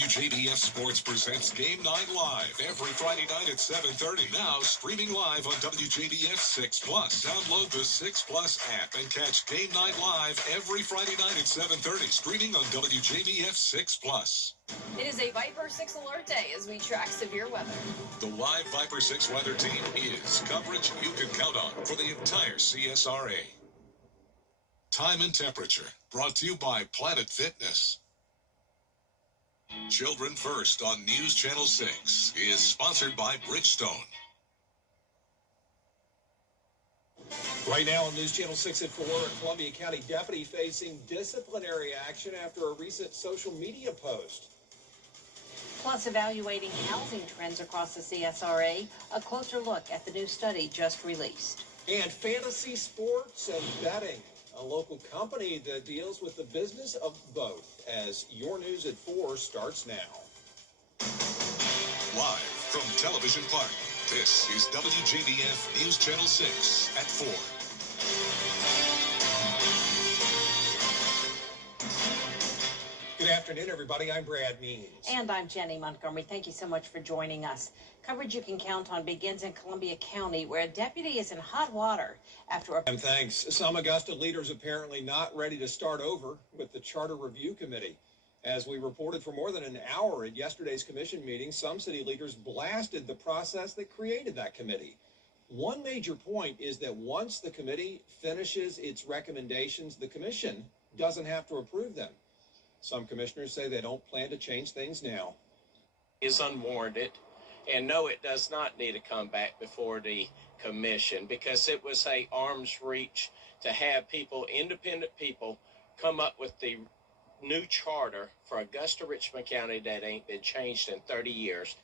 WJBF Sports presents Game Night Live every Friday night at 7:30. Now streaming live on WJBF 6 Plus. Download the 6 Plus app and catch Game Night Live every Friday night at 7:30. Streaming on WJBF 6 Plus. It is a Viper 6 alert day as we track severe weather. The live Viper 6 weather team is coverage you can count on for the entire CSRA. Time and temperature brought to you by Planet Fitness. Children First on News Channel 6 is sponsored by Bridgestone. Right now on News Channel 6 at 4, a Columbia County deputy facing disciplinary action after a recent social media post. Plus, evaluating housing trends across the CSRA, a closer look at the new study just released. And fantasy sports and betting, a local company that deals with the business of both, as Your News at 4 starts now. Live from Television Park, this is WJBF News Channel 6 at 4. Good afternoon, everybody. I'm Brad Means. And I'm Jenny Montgomery. Thank you so much for joining us. Coverage you can count on begins in Columbia County, where a deputy is in hot water after a... And thanks. Some Augusta leaders apparently not ready to start over with the Charter Review Committee. As we reported for more than an hour at yesterday's commission meeting, some city leaders blasted the process that created that committee. One major point is that once the committee finishes its recommendations, the commission doesn't have to approve them. Some commissioners say they don't plan to change things now. Is unwarranted, and no, it does not need to come back before the commission, because it was a arm's reach to have people, independent people, come up with the new charter for Augusta Richmond County that ain't been changed in 30 years.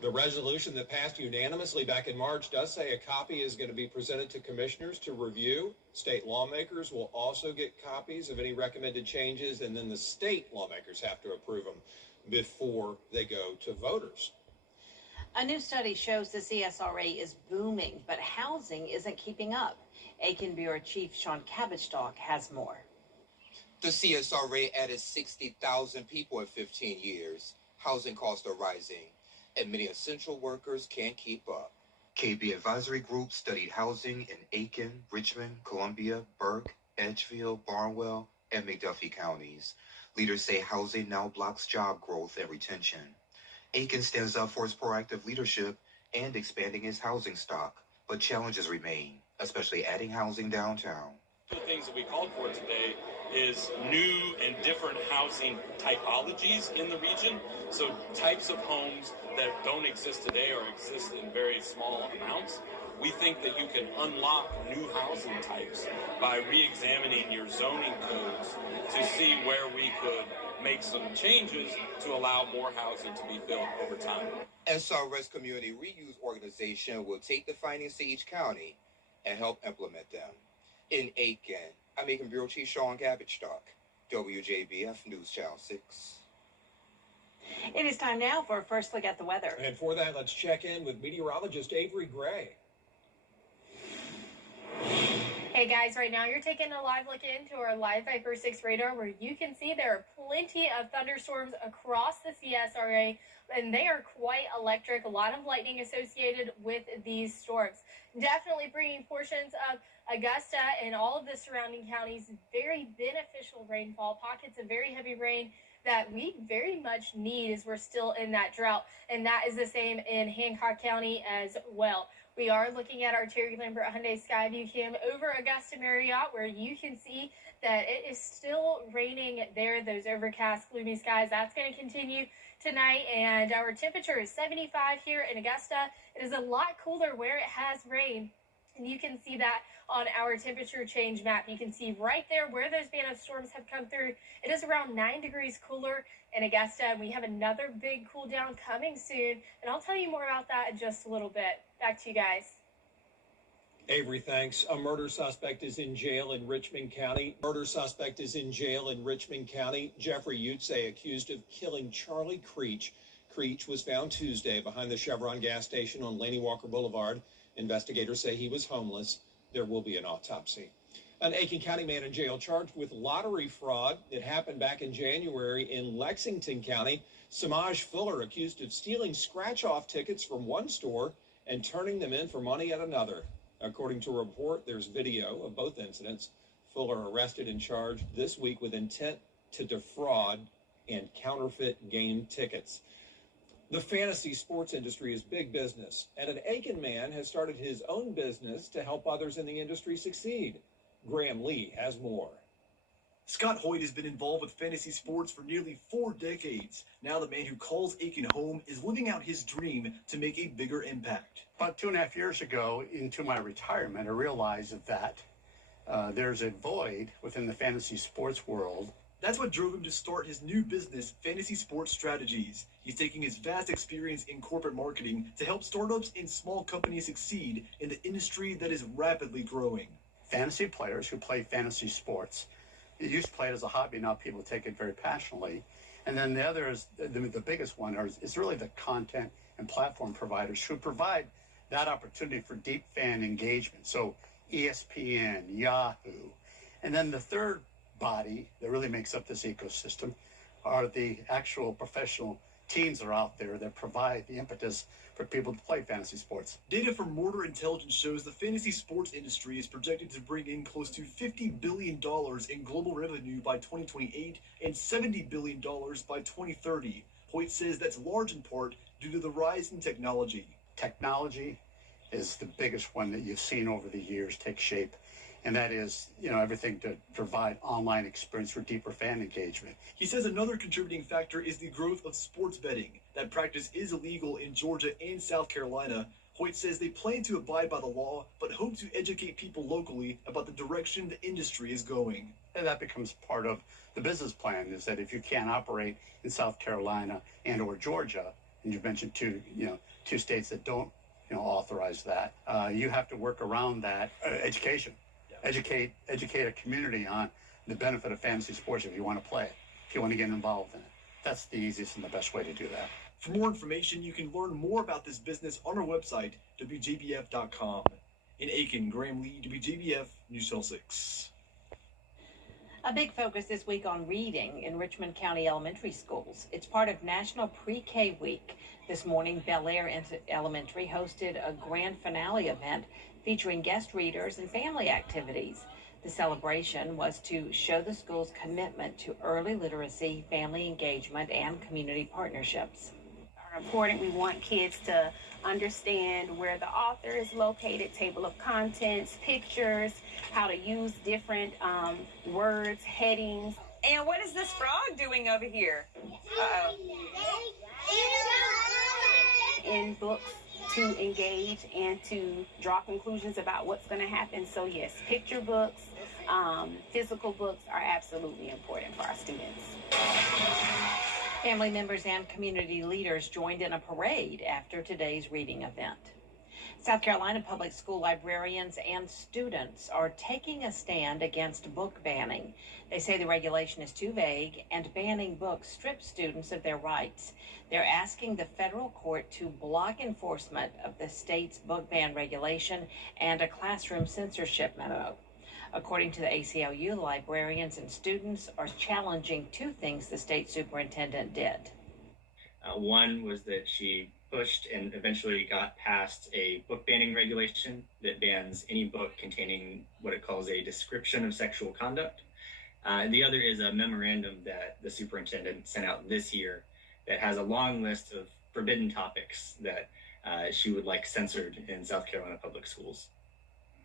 The resolution that passed unanimously back in March does say a copy is going to be presented to commissioners to review. State lawmakers will also get copies of any recommended changes, and then the state lawmakers have to approve them before they go to voters. A new study shows the CSRA is booming, but housing isn't keeping up. Aiken Bureau Chief Sean Cabbage-Stalk has more. The CSRA added 60,000 people in 15 years. Housing costs are rising, and many essential workers can't keep up. KB Advisory Group studied housing in Aiken, Richmond, Columbia, Burke, Edgefield, Barnwell, and McDuffie counties. Leaders say housing now blocks job growth and retention. Aiken stands up for its proactive leadership and expanding its housing stock, but challenges remain, especially adding housing downtown. The things that we called for today is new and different housing typologies in the region. So types of homes that don't exist today or exist in very small amounts. We think that you can unlock new housing types by re-examining your zoning codes to see where we could make some changes to allow more housing to be built over time. SRS Community Reuse Organization will take the findings to each county and help implement them. In Aiken, I'm Aiken Bureau Chief Sean Cabbage-Stalk, WJBF News Channel 6. It is time now for a first look at the weather. And for that, let's check in with meteorologist Avery Gray. Hey guys, right now you're taking a live look into our live Viper 6 radar, where you can see there are plenty of thunderstorms across the CSRA, and they are quite electric. A lot of lightning associated with these storms. Definitely bringing portions of Augusta and all of the surrounding counties very beneficial rainfall, pockets of very heavy rain that we very much need as we're still in that drought. And that is the same in Hancock County as well. We are looking at our Terry Lambert Hyundai Skyview cam over Augusta Marriott, where you can see that it is still raining there, those overcast, gloomy skies. That's going to continue tonight, and our temperature is 75 here in Augusta. It is a lot cooler where it has rained, and you can see that on our temperature change map. You can see right there where those band of storms have come through. It is around 9 degrees cooler in Augusta, and we have another big cool down coming soon, and I'll tell you more about that in just a little bit. Back to you guys. Avery, thanks. A murder suspect is in jail in Richmond County. Jeffrey Utze, accused of killing Charlie Creech. Creech was found Tuesday behind the Chevron gas station on Laney Walker Boulevard. Investigators say he was homeless. There will be an autopsy. An Aiken County man in jail charged with lottery fraud. It happened back in January in Lexington County. Samaj Fuller accused of stealing scratch-off tickets from one store and turning them in for money at another. According to a report, there's video of both incidents. Fuller arrested and charged this week with intent to defraud and counterfeit game tickets. The fantasy sports industry is big business, and an Aiken man has started his own business to help others in the industry succeed. Graham Lee has more. Scott Hoyt has been involved with fantasy sports for nearly 4 decades. Now the man who calls Aiken home is living out his dream to make a bigger impact. About 2.5 years ago, into my retirement, I realized that there's a void within the fantasy sports world. That's what drove him to start his new business, Fantasy Sports Strategies. He's taking his vast experience in corporate marketing to help startups and small companies succeed in the industry that is rapidly growing. Fantasy players who play fantasy sports, they used to play it as a hobby, now people take it very passionately. And then the other is, the biggest one is really the content and platform providers who provide that opportunity for deep fan engagement. So ESPN, Yahoo. And then the third body that really makes up this ecosystem are the actual professional teams that are out there that provide the impetus for people to play fantasy sports. Data from Mortar Intelligence shows the fantasy sports industry is projected to bring in close to $50 billion in global revenue by 2028 and $70 billion by 2030. Hoyt says that's large in part due to the rise in technology. Technology is the biggest one that you've seen over the years take shape. And that is, everything to provide online experience for deeper fan engagement. He says another contributing factor is the growth of sports betting. That practice is illegal in Georgia and South Carolina. Hoyt says they plan to abide by the law, but hope to educate people locally about the direction the industry is going. And that becomes part of the business plan, is that if you can't operate in South Carolina and or Georgia, and you've mentioned two states that don't, authorize that, you have to work around that education. Educate a community on the benefit of fantasy sports if you want to play it, if you want to get involved in it. That's the easiest and the best way to do that. For more information, you can learn more about this business on our website, WJBF.com. In Aiken, Graham Lee, WJBF, News Channel 6. A big focus this week on reading in Richmond County elementary schools. It's part of National Pre-K Week. This morning, Bel Air Elementary hosted a grand finale event featuring guest readers and family activities. The celebration was to show the school's commitment to early literacy, family engagement, and community partnerships. Are important. We want kids to understand where the author is located, table of contents, pictures, how to use different words, headings. And what is this frog doing over here? In books to engage and to draw conclusions about what's going to happen. So yes, picture books, physical books are absolutely important for our students. Family members and community leaders joined in a parade after today's reading event. South Carolina public school librarians and students are taking a stand against book banning. They say the regulation is too vague and banning books strips students of their rights. They're asking the federal court to block enforcement of the state's book ban regulation and a classroom censorship memo. According to the ACLU, the librarians and students are challenging 2 things the state superintendent did. One was that she pushed and eventually got passed a book banning regulation that bans any book containing what it calls a description of sexual conduct. The other is a memorandum that the superintendent sent out this year that has a long list of forbidden topics that she would like censored in South Carolina public schools.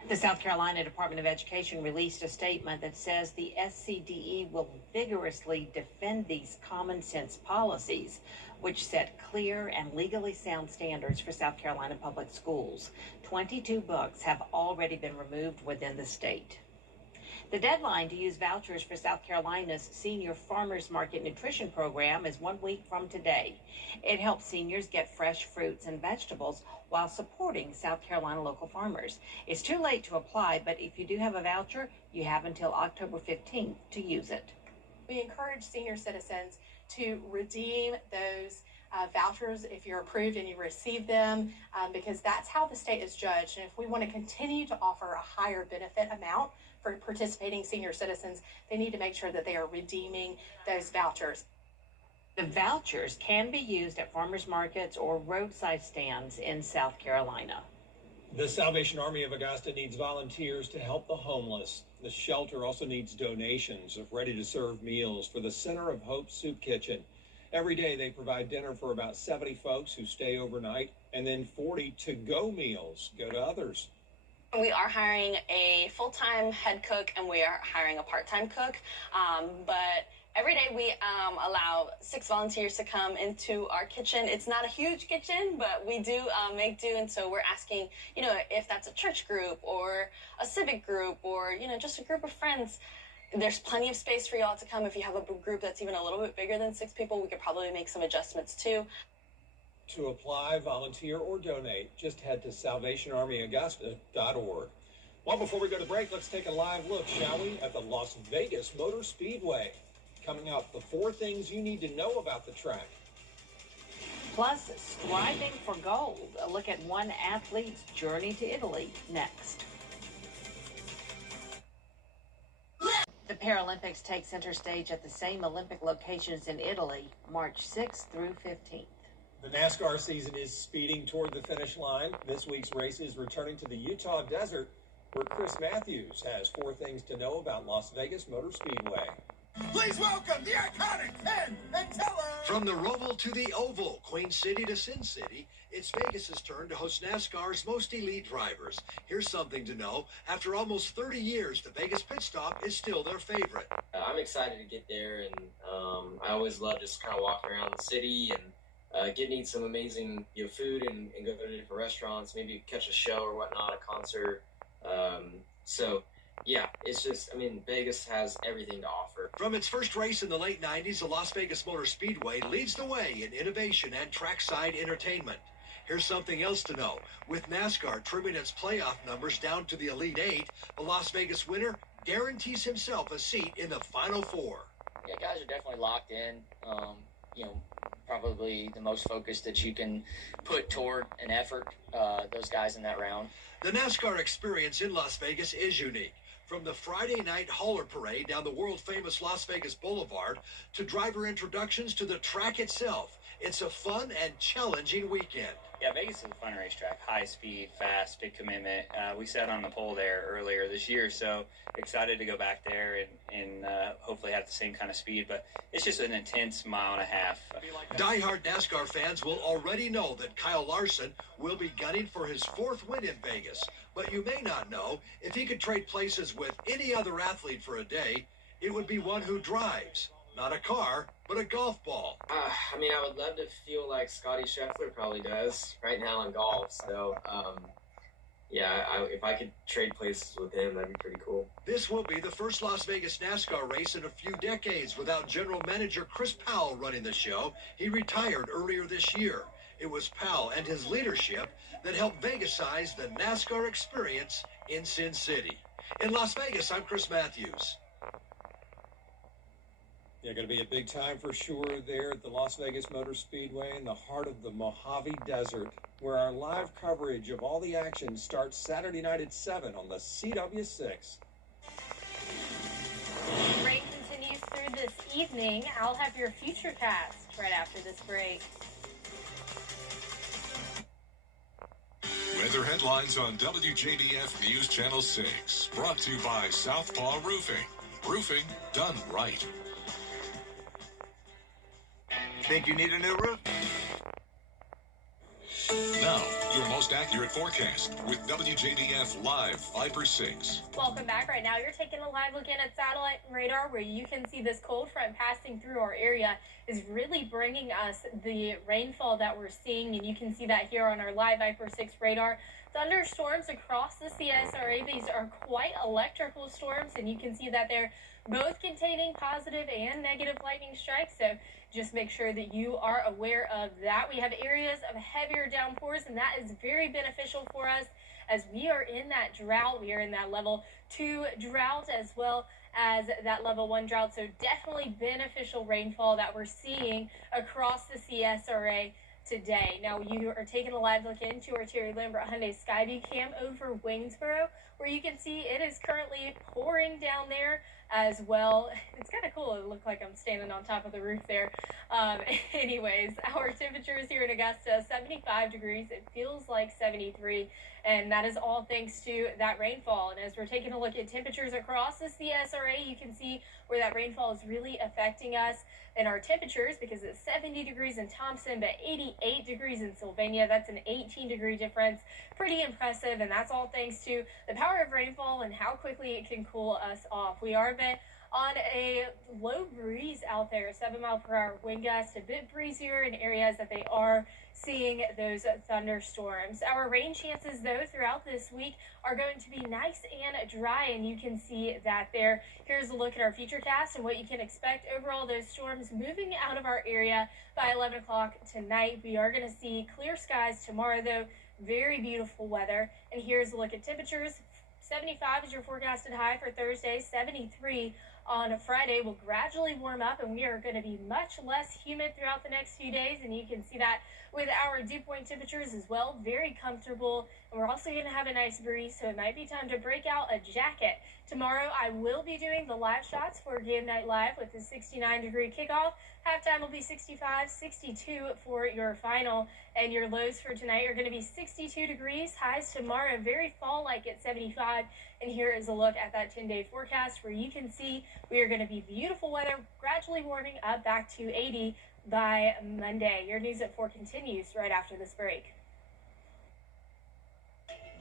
The South Carolina Department of Education released a statement that says the SCDE will vigorously defend these common sense policies, which set clear and legally sound standards for South Carolina public schools. 22 books have already been removed within the state. The deadline to use vouchers for South Carolina's Senior Farmers Market Nutrition Program is 1 week from today. It helps seniors get fresh fruits and vegetables while supporting South Carolina local farmers. It's too late to apply, but if you do have a voucher, you have until October 15th to use it. We encourage senior citizens to redeem those vouchers if you're approved and you receive them, because that's how the state is judged. And if we want to continue to offer a higher benefit amount for participating senior citizens, they need to make sure that they are redeeming those vouchers. The vouchers can be used at farmers markets or roadside stands in South Carolina. The Salvation Army of Augusta needs volunteers to help the homeless. The shelter also needs donations of ready-to-serve meals for the Center of Hope Soup Kitchen. Every day they provide dinner for about 70 folks who stay overnight, and then 40 to-go meals go to others. We are hiring a full-time head cook and we are hiring a part-time cook, but every day we allow 6 volunteers to come into our kitchen. It's not a huge kitchen, but we do make do, and so we're asking, if that's a church group or a civic group or, just a group of friends. There's plenty of space for y'all to come. If you have a group that's even a little bit bigger than 6 people, we could probably make some adjustments too. To apply, volunteer, or donate, just head to salvationarmyaugusta.org. Well, before we go to break, let's take a live look, shall we, at the Las Vegas Motor Speedway. Coming up, the 4 things you need to know about the track. Plus, striving for gold. A look at one athlete's journey to Italy next. The Paralympics take center stage at the same Olympic locations in Italy, March 6th through 15th. The NASCAR season is speeding toward the finish line. This week's race is returning to the Utah desert, where Chris Matthews has 4 things to know about Las Vegas Motor Speedway. Please welcome the iconic Penn and Teller! From the Roval to the Oval, Queen City to Sin City, it's Vegas's turn to host NASCAR's most elite drivers. Here's something to know. After almost 30 years, the Vegas pit stop is still their favorite. I'm excited to get there, and I always love just kind of walking around the city and getting to eat some amazing food and go to different restaurants, maybe catch a show or whatnot, a concert. Yeah, it's just, Vegas has everything to offer. From its first race in the late 90s, the Las Vegas Motor Speedway leads the way in innovation and trackside entertainment. Here's something else to know. With NASCAR trimming its playoff numbers down to the Elite 8, the Las Vegas winner guarantees himself a seat in the Final 4. Yeah, guys are definitely locked in. Probably the most focused that you can put toward an effort, those guys in that round. The NASCAR experience in Las Vegas is unique. From the Friday night hauler parade down the world-famous Las Vegas Boulevard to driver introductions to the track itself, it's a fun and challenging weekend. Yeah, Vegas is a fun racetrack. High speed, fast, big commitment. We sat on the pole there earlier this year, so excited to go back there and hopefully have the same kind of speed. But it's just an intense mile and a half. Die-hard NASCAR fans will already know that Kyle Larson will be gunning for his 4th win in Vegas. But you may not know, if he could trade places with any other athlete for a day, it would be one who drives. Not a car, but a golf ball. I would love to feel like Scotty Scheffler probably does right now in golf. So, if I could trade places with him, that'd be pretty cool. This will be the first Las Vegas NASCAR race in a few decades without general manager Chris Powell running the show. He retired earlier this year. It was Powell and his leadership that helped Vegas-size the NASCAR experience in Sin City. In Las Vegas, I'm Chris Matthews. Yeah, going to be a big time for sure there at the Las Vegas Motor Speedway in the heart of the Mojave Desert, where our live coverage of all the action starts Saturday night at 7 on the CW6. Rain continues through this evening. I'll have your future cast right after this break. Weather headlines on WJBF News Channel 6. Brought to you by Southpaw Roofing. Roofing done right. Think you need a new roof? Now, your most accurate forecast with WJBF Live Viper 6. Welcome back. Right now, you're taking a live look in at satellite radar, where you can see this cold front passing through our area is really bringing us the rainfall that we're seeing, and you can see that here on our live Viper 6 radar. Thunderstorms across the CSRA. These are quite electrical storms, and you can see that they're both containing positive and negative lightning strikes. So just make sure that you are aware of that. We have areas of heavier downpours, and that is very beneficial for us as we are in that drought. We are in that level 2 drought, as well as that level 1 drought. So definitely beneficial rainfall that we're seeing across the CSRA today. Now you are taking a live look into our Terry Lambert Hyundai Skyview cam over Waynesboro, where you can see it is currently pouring down there as well. It's kind of cool. It looked like I'm standing on top of the roof there. Anyways, our temperatures here in Augusta, 75 degrees. It feels like 73, and that is all thanks to that rainfall. And as we're taking a look at temperatures across the CSRA, you can see where that rainfall is really affecting us in our temperatures, because it's 70 degrees in Thompson, but 88 degrees in Sylvania. That's an 18-degree difference. Pretty impressive, and that's all thanks to the power of rainfall and how quickly it can cool us off. We are a bit on a low breeze out there, 7-mile-per-hour wind gust, a bit breezier in areas that they are seeing those thunderstorms. Our rain chances, though, throughout this week are going to be nice and dry, and you can see that there. Here's a look at our futurecast and what you can expect. Overall, those storms moving out of our area by 11 o'clock tonight. We are going to see clear skies tomorrow, though. Very beautiful weather. And here's a look at temperatures. 75 is your forecasted high for Thursday. 73 on Friday will gradually warm up, and we are going to be much less humid throughout the next few days, and you can see that with our dew point temperatures as well. Very comfortable, and we're also going to have a nice breeze, so it might be time to break out a jacket. Tomorrow I will be doing the live shots for Game Night Live with the 69-degree kickoff. Halftime will be 65, 62 for your final, and your lows for tonight are going to be 62 degrees. Highs tomorrow very fall-like at 75. And here is a look at that 10-day forecast, where you can see we are going to be beautiful weather, gradually warming up back to 80 by Monday. Your News at 4 continues right after this break.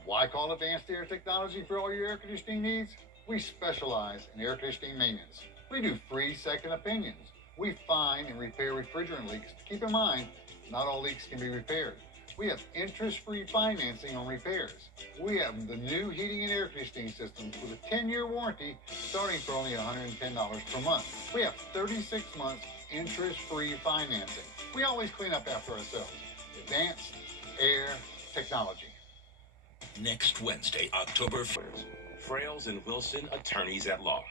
Why call Advanced Air Technology for all your air conditioning needs? We specialize in air conditioning maintenance. We do free second opinions. We find and repair refrigerant leaks. Keep in mind, not all leaks can be repaired. We have interest-free financing on repairs. We have the new heating and air conditioning systems with a 10-year warranty starting for only $110 per month. We have 36 months interest-free financing. We always clean up after ourselves. Advanced Air Technology. Next Wednesday, October 1st. Frails and Wilson, attorneys at law.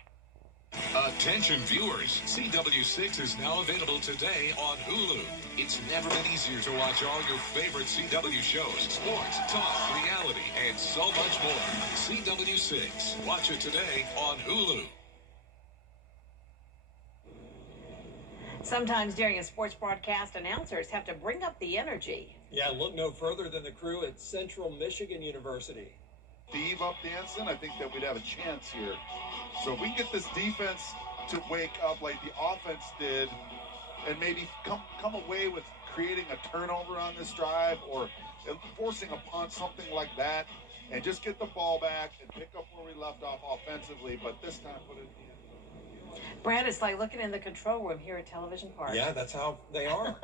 Attention viewers, CW6 is now available today on Hulu. It's never been easier to watch all your favorite CW shows, sports, talk, reality, and so much more. CW6. Watch it today on Hulu. Sometimes during a sports broadcast, announcers have to bring up the energy. Yeah, look no further than the crew at Central Michigan University. Steve up dancing, I think that we'd have a chance here. So if we can get this defense to wake up like the offense did, and maybe come away with creating a turnover on this drive or forcing a punt, something like that, and just get the ball back and pick up where we left off offensively, but this time put it in. Brad, it's like looking in the control room here at Television Park. Yeah, that's how they are.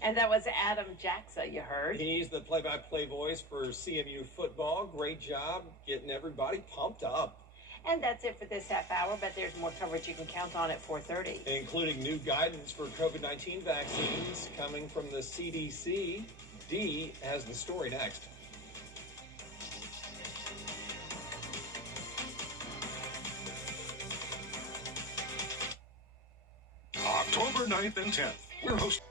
And that was Adam Jackson, you heard. He's the play-by-play voice for CMU football. Great job getting everybody pumped up. And that's it for this half hour, but there's more coverage you can count on at 4:30. Including new guidance for COVID-19 vaccines coming from the CDC. Dee has the story next. October 9th and 10th. We're hosting.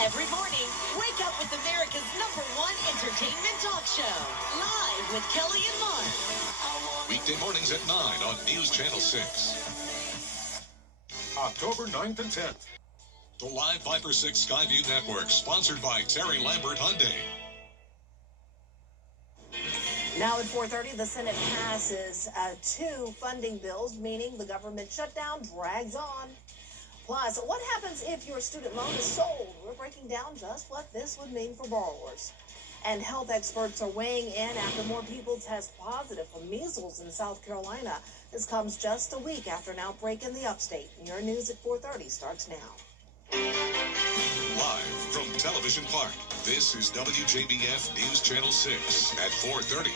Every morning, wake up with America's #1 entertainment talk show. Live with Kelly and Mark. Weekday mornings at 9 on News Channel 6. October 9th and 10th. The Live Viper 6 Skyview Network, sponsored by Terry Lambert Hyundai. Now at 4:30, the Senate passes 2 funding bills, meaning the government shutdown drags on. Plus, what happens if your student loan is sold? We're breaking down just what this would mean for borrowers. And health experts are weighing in after more people test positive for measles in South Carolina. This comes just a week after an outbreak in the upstate. Your News at 4:30 starts now. Live from Television Park, this is WJBF News Channel 6 at 4:30.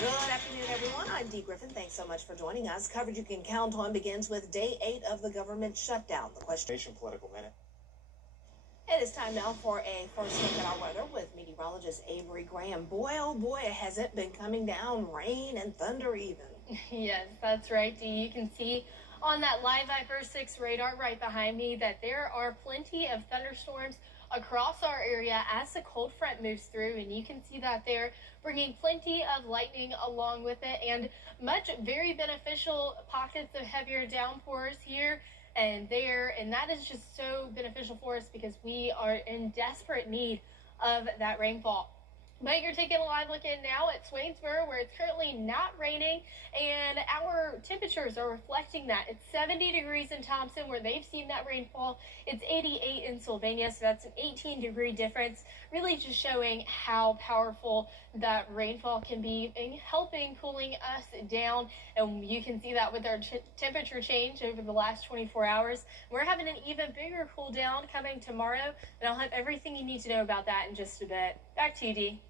Good afternoon, everyone. I'm Dee Griffin. Thanks so much for joining us. Coverage you can count on begins with day 8 of the government shutdown. The question. Political Minute. It is time now for a first look at our weather with meteorologist Avery Graham. Boy, oh boy, has it been coming down, rain and thunder even. Yes, that's right, Dee. You can see on that live Viper 6 radar right behind me that there are plenty of thunderstorms across our area as the cold front moves through, and you can see that they're bringing plenty of lightning along with it and very beneficial pockets of heavier downpours here and there, and that is just so beneficial for us because we are in desperate need of that rainfall. But you're taking a live look in now at Swainsboro, where it's currently not raining, and our temperatures are reflecting that. It's 70 degrees in Thompson, where they've seen that rainfall. It's 88 in Sylvania, so that's an 18-degree difference, really just showing how powerful that rainfall can be in helping cooling us down. And you can see that with our temperature change over the last 24 hours. We're having an even bigger cool down coming tomorrow, and I'll have everything you need to know about that in just a bit. Back to you, Dee.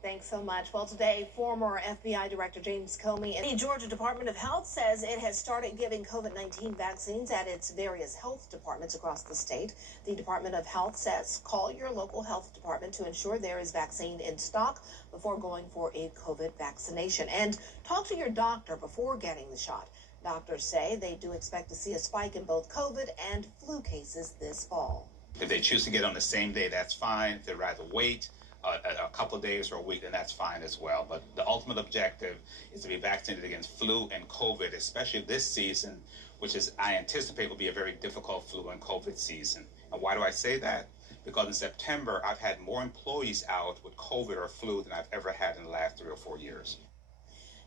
Thanks so much. Well, today, former FBI Director James Comey and the Georgia Department of Health says it has started giving COVID-19 vaccines at its various health departments across the state. The Department of Health says call your local health department to ensure there is vaccine in stock before going for a COVID vaccination. And talk to your doctor before getting the shot. Doctors say they do expect to see a spike in both COVID and flu cases this fall. If they choose to get on the same day, that's fine. If they'd rather wait a couple of days or a week, then that's fine as well. But the ultimate objective is to be vaccinated against flu and COVID, especially this season, which is I anticipate will be a very difficult flu and COVID season. And why do I say that? Because in September, I've had more employees out with COVID or flu than I've ever had in the last 3 or 4 years.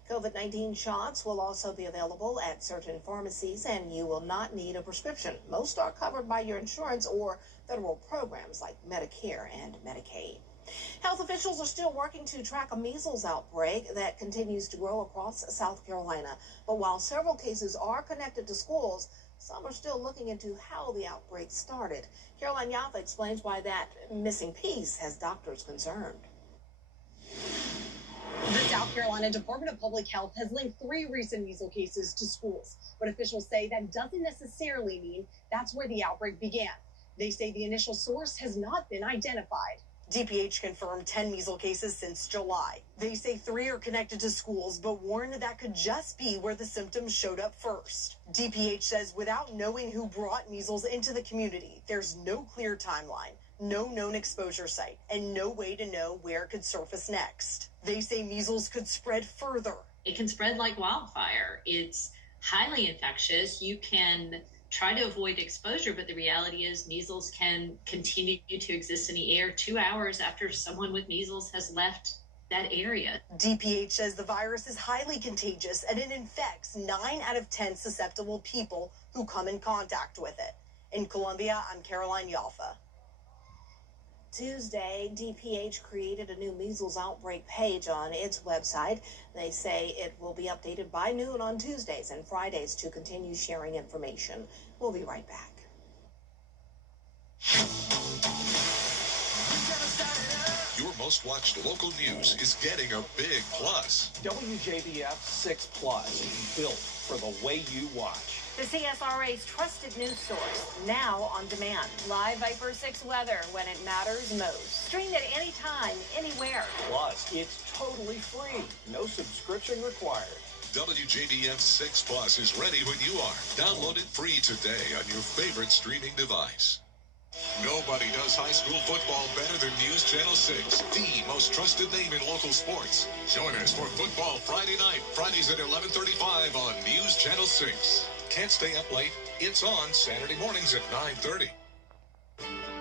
COVID-19 shots will also be available at certain pharmacies, and you will not need a prescription. Most are covered by your insurance or federal programs like Medicare and Medicaid. Health officials are still working to track a measles outbreak that continues to grow across South Carolina. But while several cases are connected to schools, some are still looking into how the outbreak started. Caroline Yaffa explains why that missing piece has doctors concerned. The South Carolina Department of Public Health has linked 3 recent measles cases to schools, but officials say that doesn't necessarily mean that's where the outbreak began. They say the initial source has not been identified. DPH confirmed 10 measles cases since July. They say 3 are connected to schools, but warned that could just be where the symptoms showed up first. DPH says without knowing who brought measles into the community, there's no clear timeline, no known exposure site, and no way to know where it could surface next. They say measles could spread further. It can spread like wildfire. It's highly infectious. You can try to avoid exposure, but the reality is measles can continue to exist in the air 2 hours after someone with measles has left that area. DPH says the virus is highly contagious and it infects 9 out of 10 susceptible people who come in contact with it. In Columbia, I'm Caroline Yaffa. Tuesday, DPH created a new measles outbreak page on its website. They say it will be updated by noon on Tuesdays and Fridays to continue sharing information. We'll be right back. Your most watched local news is getting a big plus. WJBF 6 Plus, built for the way you watch. The CSRA's trusted news source, now on demand. Live Viper 6 weather when it matters most. Streamed at any time, anywhere. Plus, it's totally free. No subscription required. WJBF 6 Plus is ready when you are. Download it free today on your favorite streaming device. Nobody does high school football better than News Channel 6, the most trusted name in local sports. Join us for Football Friday night, Fridays at 11:35 on News Channel 6. Can't stay up late? It's on Saturday mornings at 9:30.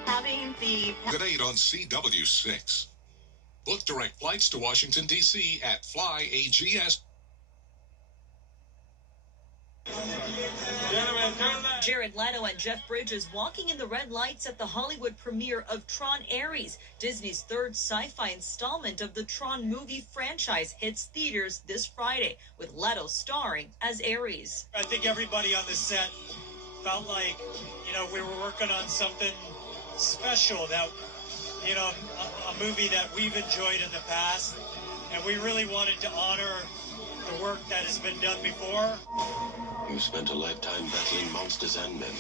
Having the At 8 on CW6. Book direct flights to Washington, D.C. at FlyAGS. Jared Leto and Jeff Bridges walking in the red lights at the Hollywood premiere of Tron Ares. Disney's 3rd sci-fi installment of the Tron movie franchise hits theaters this Friday, with Leto starring as Ares. I think everybody on the set felt like, we were working on something special, that, a movie that we've enjoyed in the past, and we really wanted to honor the work that has been done before. You spent a lifetime battling monsters and men.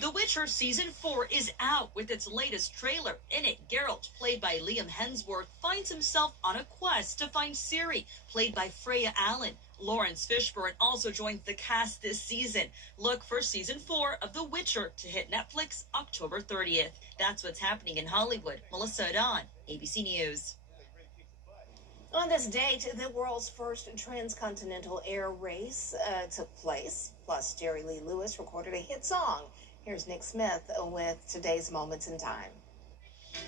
The Witcher Season 4 is out with its latest trailer. In it, Geralt, played by Liam Hemsworth, finds himself on a quest to find Ciri, played by Freya Allen. Lawrence Fishburne also joins the cast this season. Look for Season 4 of The Witcher to hit Netflix October 30th. That's what's happening in Hollywood. Melissa Adon, ABC News. On this date, the world's first transcontinental air race took place. Plus, Jerry Lee Lewis recorded a hit song. Here's Nick Smith with today's Moments in Time.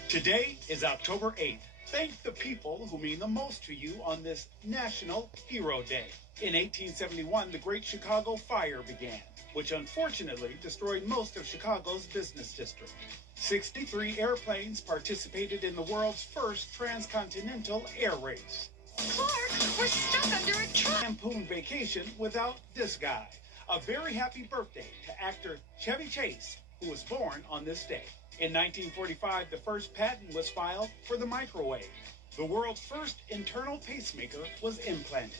Today is October 8th. Thank the people who mean the most to you on this National Hero Day. In 1871, the Great Chicago Fire began, which unfortunately destroyed most of Chicago's business district. 63 airplanes participated in the world's first transcontinental air race. Clark, we're stuck under a truck. Lampoon Vacation without this guy. A very happy birthday to actor Chevy Chase, who was born on this day. In 1945, the first patent was filed for the microwave. The world's first internal pacemaker was implanted.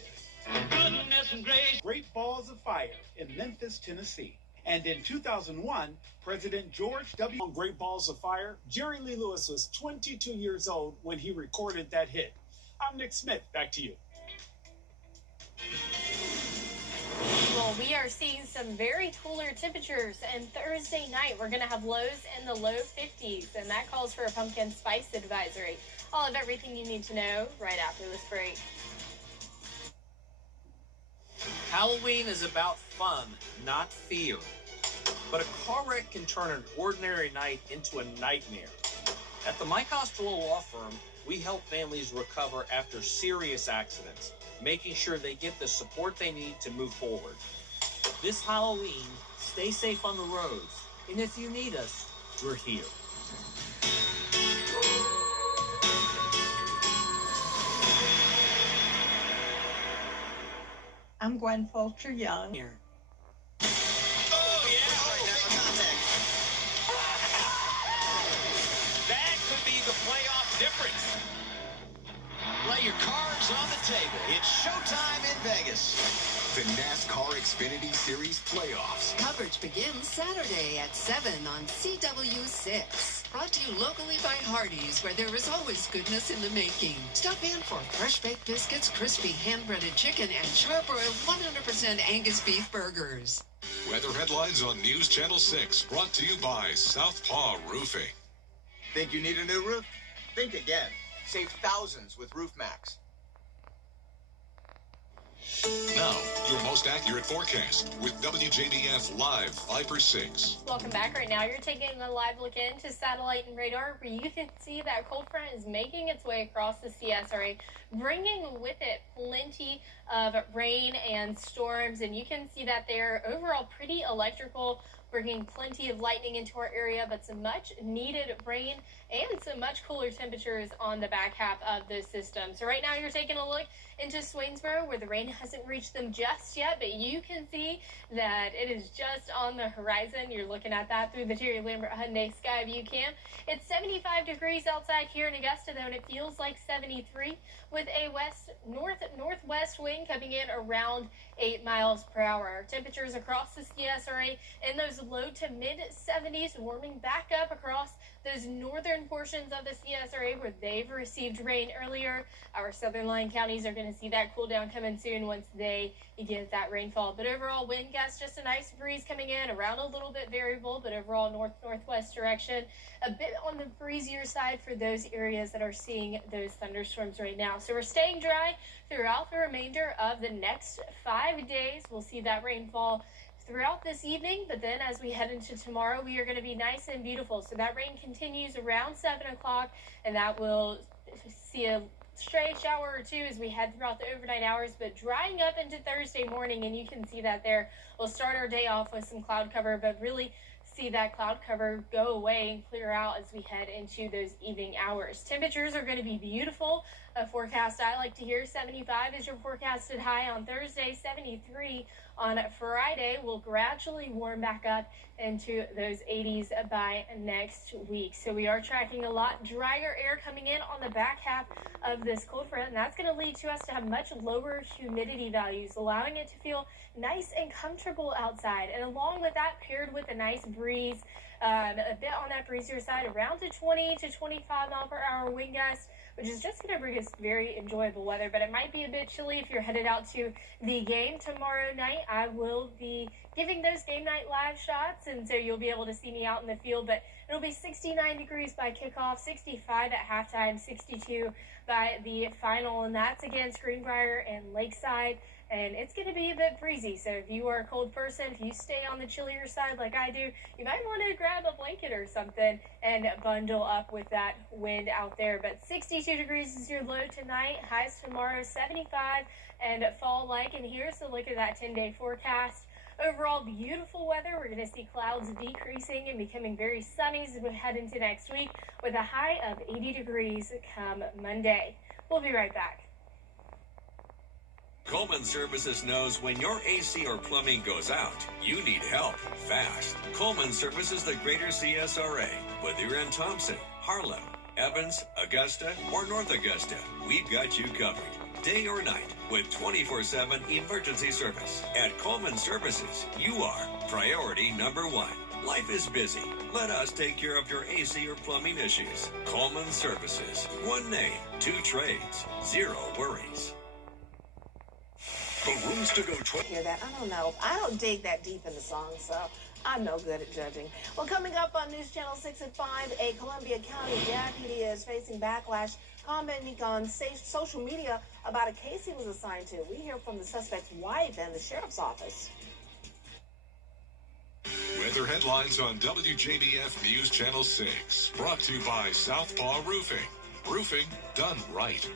Goodness and grace. Great Balls of Fire in Memphis, Tennessee. And in 2001, President George W. On Great Balls of Fire, Jerry Lee Lewis was 22 years old when he recorded that hit. I'm Nick Smith. Back to you. Well, we are seeing some very cooler temperatures, and Thursday night we're going to have lows in the low 50s, and that calls for a pumpkin spice advisory. All of everything you need to know right after this break. Halloween is about fun, not fear. But a car wreck can turn an ordinary night into a nightmare. At the Mike Hospital Law Firm, we help families recover after serious accidents, making sure they get the support they need to move forward. This Halloween, stay safe on the roads. And if you need us, we're here. I'm Gwen Fulcher Young. Here. That could be the playoff difference. Lay your cards on the table. It's showtime in Vegas. The NASCAR Xfinity Series playoffs. Coverage begins Saturday at 7 on CW6. Brought to you locally by Hardee's, where there is always goodness in the making. Stop in for fresh baked biscuits, crispy hand-breaded chicken, and charbroiled 100% Angus beef burgers. Weather headlines on News Channel 6, brought to you by Southpaw Roofing. Think you need a new roof? Think again. Save thousands with Roof Max. Now, your most accurate forecast with WJBF Live Viper 6. Welcome back. Right now, you're taking a live look into satellite and radar, where you can see that cold front is making its way across the CSRA, bringing with it plenty of rain and storms, and you can see that they're overall pretty electrical, bringing plenty of lightning into our area, but some much needed rain and some much cooler temperatures on the back half of the system. So right now you're taking a look into Swainsboro, where the rain hasn't reached them just yet, but you can see that it is just on the horizon. You're looking at that through the Terry Lambert Hyundai Skyview Cam. It's 75 degrees outside here in Augusta, though, and it feels like 73 with a northwest wind coming in around 8 miles per hour. Our temperatures across the CSRA in those low to mid 70s, warming back up across those northern portions of the CSRA where they've received rain earlier. Our southern line counties are going to see that cool down coming soon once they get that rainfall. But overall wind gusts, just a nice breeze coming in, around a little bit variable, but overall north-northwest direction. A bit on the breezier side for those areas that are seeing those thunderstorms right now. So we're staying dry throughout the remainder of the next 5 days. We'll see that rainfall throughout this evening, but then as we head into tomorrow, we are going to be nice and beautiful. So that rain continues around 7 o'clock, and that will see a stray shower or two as we head throughout the overnight hours, but drying up into Thursday morning, and you can see that there. We'll start our day off with some cloud cover, but really see that cloud cover go away and clear out as we head into those evening hours. Temperatures are going to be beautiful. A forecast I like to hear, 75 is your forecasted high on Thursday, 73 on Friday. We'll gradually warm back up into those 80s by next week. So we are tracking a lot drier air coming in on the back half of this cold front, and that's going to lead to us to have much lower humidity values, allowing it to feel nice and comfortable outside. And along with that, paired with a nice breeze, a bit on that breezier side, around to 20 to 25 mile per hour wind gusts, which is just going to bring us very enjoyable weather. But it might be a bit chilly if you're headed out to the game tomorrow night. I will be giving those game night live shots, and so you'll be able to see me out in the field. But it'll be 69 degrees by kickoff, 65 at halftime, 62 by the final, and that's against Greenbrier and Lakeside. And it's going to be a bit breezy, so if you are a cold person, if you stay on the chillier side like I do, you might want to grab a blanket or something and bundle up with that wind out there. But 62 degrees is your low tonight, highs tomorrow 75 and fall-like. And here's a look at that 10-day forecast. Overall, beautiful weather. We're going to see clouds decreasing and becoming very sunny as we head into next week with a high of 80 degrees come Monday. We'll be right back. Coleman Services knows when your AC or plumbing goes out, you need help fast. Coleman Services, the Greater CSRA. Whether you're in Thompson, Harlem, Evans, Augusta, or North Augusta, we've got you covered. Day or night with 24/7 emergency service. At Coleman Services, you are priority number one. Life is busy. Let us take care of your AC or plumbing issues. Coleman Services. One name, two trades, zero worries. The Rooms to Go Hear that? I don't know. I don't dig that deep in the song, so I'm no good at judging. Well, coming up on News Channel 6 at 5, a Columbia County deputy is facing backlash, commenting on social media about a case he was assigned to. We hear from the suspect's wife and the sheriff's office. Weather headlines on WJBF News Channel 6. Brought to you by Southpaw Roofing. Roofing done right.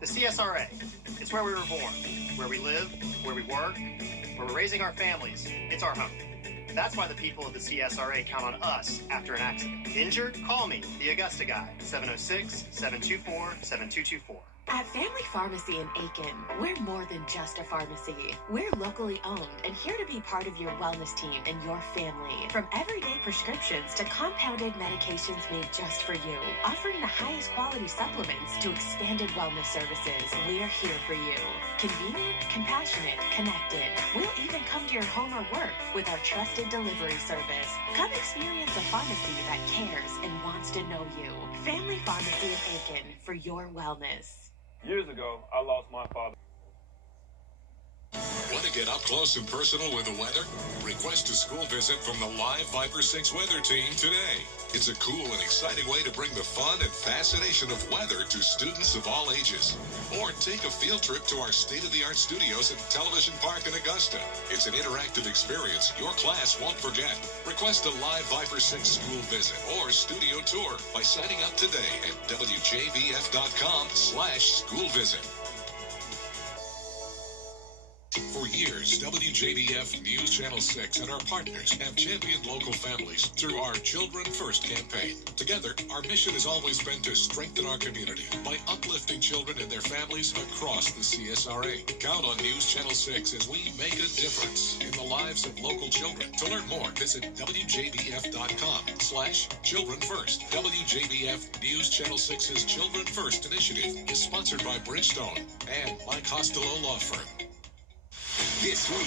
The CSRA, it's where we were born, where we live, where we work, where we're raising our families. It's our home. That's why the people of the CSRA count on us after an accident. Injured? Call me, the Augusta guy, 706-724-7224. At Family Pharmacy in Aiken, we're more than just a pharmacy. We're locally owned and here to be part of your wellness team and your family. From everyday prescriptions to compounded medications made just for you, offering the highest quality supplements to expanded wellness services, we're here for you. Convenient, compassionate, connected. We'll even come to your home or work with our trusted delivery service. Come experience a pharmacy that cares and wants to know you. Family Pharmacy in Aiken for your wellness. Years ago, I lost my father. Want to get up close and personal with the weather? Request a school visit from the live Viper 6 weather team today. It's a cool and exciting way to bring the fun and fascination of weather to students of all ages. Or take a field trip to our state-of-the-art studios at Television Park in Augusta. It's an interactive experience your class won't forget. Request a live Viper 6 school visit or studio tour by signing up today at WJBF.com/school visit. For years, WJBF News Channel 6 and our partners have championed local families through our Children First campaign. Together, our mission has always been to strengthen our community by uplifting children and their families across the CSRA. Count on News Channel 6 as we make a difference in the lives of local children. To learn more, visit WJBF.com/Children First. WJBF News Channel 6's Children First initiative is sponsored by Bridgestone and Mike Costello Law Firm. This week